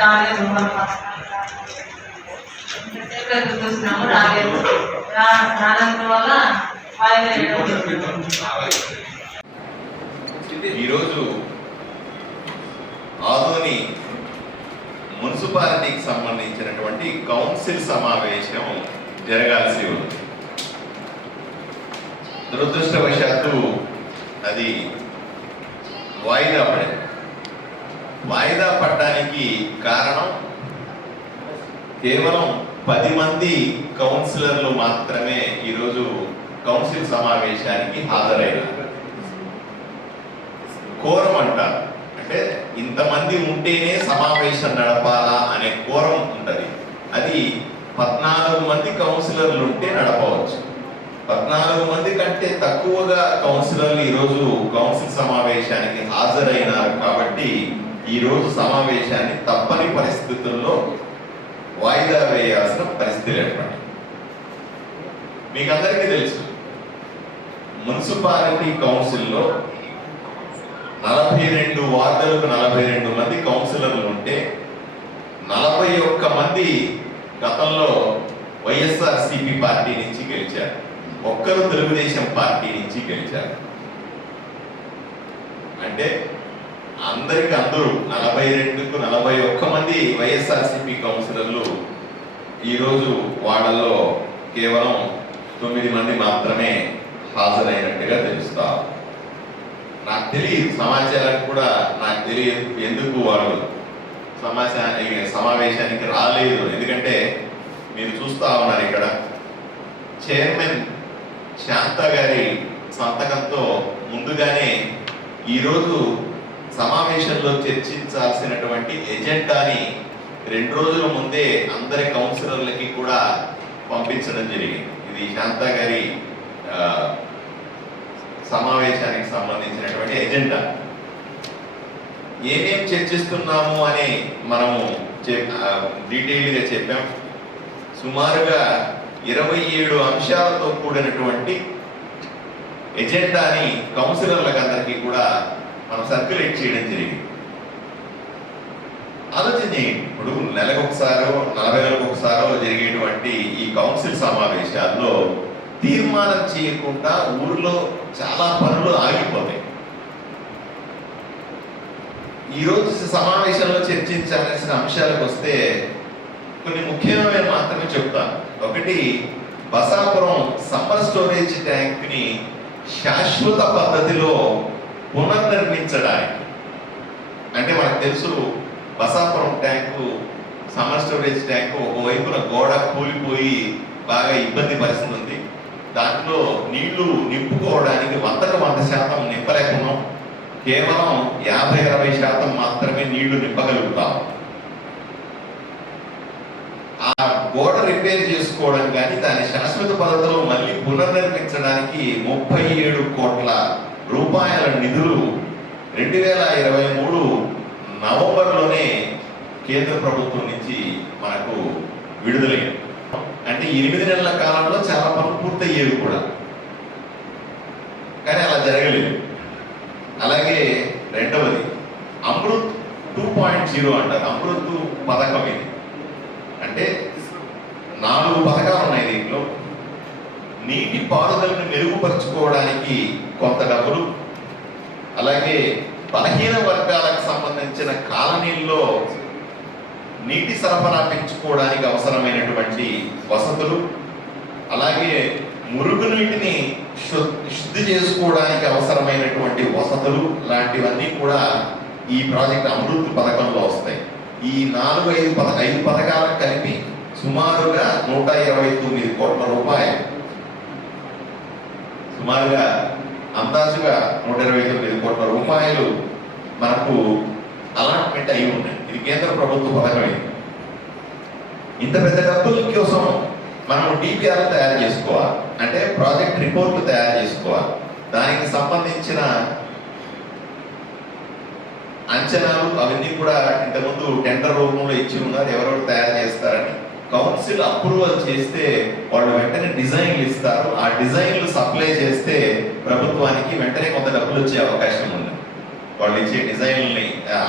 రాలేదు మన చూసినాము రాలేదు రానందు వల్ల ఈరోజు ఆదోని మున్సిపాలిటీకి సంబంధించినటువంటి కౌన్సిల్ సమావేశం జరగాల్సి ఉంది. దురదృష్టవశాత్తు అది వాయిదా పడింది. వాయిదా పడ్డానికి కారణం కేవలం పది మంది కౌన్సిలర్లు మాత్రమే ఈరోజు కౌన్సిల్ సమావేశానికి హాజరైనారు. కోరం అంటారు. అంటే ఇంతమంది ఉంటేనే సమావేశం నడపాలా అనే కోరం ఉంటుంది. అది పద్నాలుగు మంది కౌన్సిలర్లు ఉంటే నడపవచ్చు. పద్నాలుగు మంది కంటే తక్కువగా కౌన్సిలర్లు ఈరోజు కౌన్సిల్ సమావేశానికి హాజరైనారు కాబట్టి ఈరోజు సమావేశాన్ని తప్పని పరిస్థితుల్లో వాయిదా వేయాల్సిన పరిస్థితి ఏర్పడింది. మీకు అందరికీ తెలుసు మున్సిపాలిటీ కౌన్సిల్లో నలభై రెండు వార్డులకు నలభై రెండు మంది కౌన్సిలర్లు ఉంటే నలభై ఒక్క మంది గతంలో వైఎస్ఆర్ సిపి పార్టీ నుంచి గెలిచారు. ఒక్కరు తెలుగుదేశం పార్టీ నుంచి గెలిచారు. అంటే అందరికి అందరూ నలభై రెండుకు నలభై ఒక్క మంది వైఎస్ఆర్సిపి కౌన్సిలర్లు ఈరోజు వాళ్ళలో కేవలం తొమ్మిది మంది మాత్రమే హాజరైనట్టుగా తెలుస్తా. నాకు తెలియదు సమాచారం కూడా నాకు తెలియదు ఎందుకు వాళ్ళు సమాచారానికి సమావేశానికి రాలేదు. ఎందుకంటే మీరు చూస్తా ఉన్నారు ఇక్కడ చైర్మన్ శాంత గారి సంతకంతో ముందుగానే ఈరోజు సమావేశంలో చర్చించాల్సినటువంటి ఎజెండాని రెండు రోజుల ముందే అందరి కౌన్సిలర్లకి కూడా పంపించడం జరిగింది. ఇది శాంత గారి సమావేశానికి సంబంధించినటువంటి ఎజెండా. ఏమేం చర్చిస్తున్నాము అని మనము డీటెయిల్గా చెప్పాం. సుమారుగా ఇరవై ఏడు అంశాలతో కూడినటువంటి ఎజెండాని కౌన్సిలర్లకు అందరికీ కూడా మనం సర్క్యులేట్ చేయడం జరిగింది. ఆలోచన ఇప్పుడు నెలకు ఒకసారో నలభై నెలలకు ఒకసారో జరిగేటువంటి ఈ కౌన్సిల్ సమావేశాల్లో తీర్మానం చేయకుండా ఊర్లో చాలా పనులు ఆగిపోతాయి. ఈరోజు సమావేశంలో చర్చించాల్సిన అంశాలకు వస్తే కొన్ని ముఖ్యమైన మాత్రమే చెప్తాను. ఒకటి బసాపురం సమ్మర్ స్టోరేజ్ ట్యాంక్ని శాశ్వత పద్ధతిలో పునర్నిర్మించడానికి. అంటే మనకు తెలుసు Basapuram tank summer storage tank ఒకవైపున గోడ కూలిపోయి బాగా ఇబ్బంది పరిస్థితి ఉంది దాంట్లో నీళ్ళు నింపుకోవడానికి వందకు వంద శాతం నింపలేకున్నాం. కేవలం యాభై అరవై శాతం మాత్రమే నీళ్ళు నింపగలుగుతాం. ఆ గోడ రిపేర్ చేసుకోవడం కానీ దాని శాశ్వత పద్ధతిలో మళ్ళీ పునర్నిర్మించడానికి ముప్పై ఏడు కోట్ల రూపాయల నిధులు రెండు వేల ఇరవై మూడు నవంబర్లోనే కేంద్ర ప్రభుత్వం నుంచి మనకు విడుదలైంది అంటే ఎనిమిది నెలల కాలంలో చాలా పనులు పూర్తయ్యేవి కూడా. కానీ అలా జరగలేదు. అలాగే రెండవది అమృత్ టూ పాయింట్ జీరో అంటారు. అమృత్ పథకం ఇది. అంటే నాలుగు పథకాలు పారుదలను మెరుగుపరుచుకోవడానికి కొంత డబ్బులు. అలాగే బలహీన వర్గాలకు సంబంధించిన కాలనీల్లో నీటి సరఫరా పెంచుకోవడానికి అవసరమైనటువంటి వసతులు అలాగే మురుగునీటిని నీటిని శుద్ధి చేసుకోవడానికి అవసరమైనటువంటి వసతులు లాంటివన్నీ కూడా ఈ ప్రాజెక్ట్ అమృత్ పథకంలో వస్తాయి. ఈ నాలుగు ఐదు పథ ఐదు పథకాలకు కలిపి సుమారుగా నూట ఇరవై తొమ్మిది కోట్ల రూపాయలు సుమారుగా అందాజుగా నూట ఇరవై తొమ్మిది కోట్ల రూపాయలు మనకు అలాట్మెంట్ అయి ఉన్నాయి. ఇది కేంద్ర ప్రభుత్వ పథకమే. ఇంత పెద్ద డబ్బుల కోసం మనం డిపిఆర్ తయారు చేసుకోవాలి. అంటే ప్రాజెక్ట్ రిపోర్ట్ తయారు చేసుకోవాలి. దానికి సంబంధించిన అంచనాలు అవన్నీ కూడా ఇంతకుముందు టెండర్ రూపంలో ఇచ్చి ఉన్నారు. ఎవరెవరు తయారు చేస్తారు కౌన్సిల్ అప్రూవల్ చేస్తే వాళ్ళు వెంటనే డిజైన్లు ఇస్తారు. ఆ డిజైన్లు సప్లై చేస్తే ప్రభుత్వానికి వెంటనే కొంత డబ్బులు వచ్చే అవకాశం ఉంది. వాళ్ళు ఇచ్చే డిజైన్లని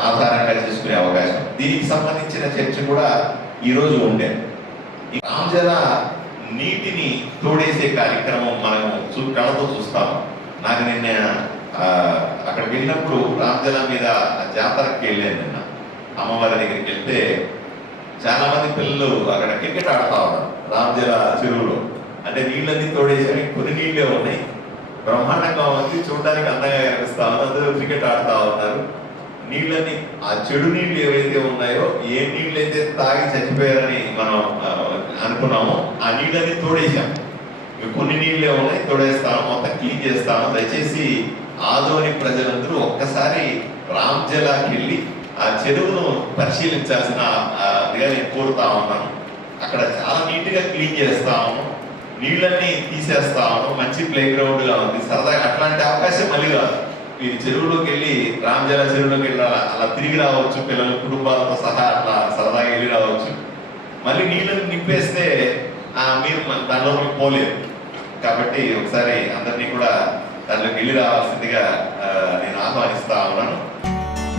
ఆధారంగా చేసుకునే అవకాశం. దీనికి సంబంధించిన చర్చ కూడా ఈరోజు ఉండే. ఈ నీటిని తోడేసే కార్యక్రమం మనం చూ కళతో చూస్తాము నాకు నిన్న అక్కడికి వెళ్ళినప్పుడు రామజల మీద జాతరకి వెళ్ళాను నిన్న. అమ్మవారి దగ్గరికి వెళ్తే చాలా మంది పిల్లలు అక్కడ క్రికెట్ ఆడుతా ఉన్నారు. రామజల చెరువులో. అంటే నీళ్ళన్నీ తోడేసరి కొన్ని నీళ్ళే ఉన్నాయి. బ్రహ్మాండంగా ఉంది. చూడడానికి అందంగా కనిపిస్తా ఉన్నారు అందరూ క్రికెట్ ఆడుతా ఉన్నారు. నీళ్ళని ఆ చెడు నీళ్ళు ఏవైతే ఉన్నాయో ఏ నీళ్ళు అయితే తాగి చచ్చిపోయారని మనం అనుకున్నామో ఆ నీళ్ళని తోడేసాం కొన్ని నీళ్ళే ఉన్నాయి. తోడేస్తాము మొత్తం క్లీన్ చేస్తాము దయచేసి ఆదోని ప్రజలందరూ ఒక్కసారి రామ్జలాకి వెళ్ళి ఆ చెరువును పరిశీలించాల్సిన నేను కోరుతా ఉన్నాను. అక్కడ చాలా నీట్గా క్లీన్ చేస్తాము. నీళ్ళన్నీ తీసేస్తాము. మంచి ప్లే గ్రౌండ్గా ఉంది. సరదాగా అట్లాంటి అవకాశం మళ్ళీ కాదు. మీరు చెరువులోకి వెళ్ళి రామజల చెరువులోకి వెళ్ళి అలా అలా తిరిగి రావచ్చు. పిల్లలు కుటుంబాలతో సహా అట్లా సరదాగా వెళ్ళి రావచ్చు. మళ్ళీ నీళ్ళని నింపేస్తే ఆ, మీరు మన- దానిలోకి పోలేరు. కాబట్టి ఒకసారి అందరినీ కూడా దానిలోకి వెళ్ళి రావాల్సిందిగా నేను ఆహ్వానిస్తా ఉన్నాను.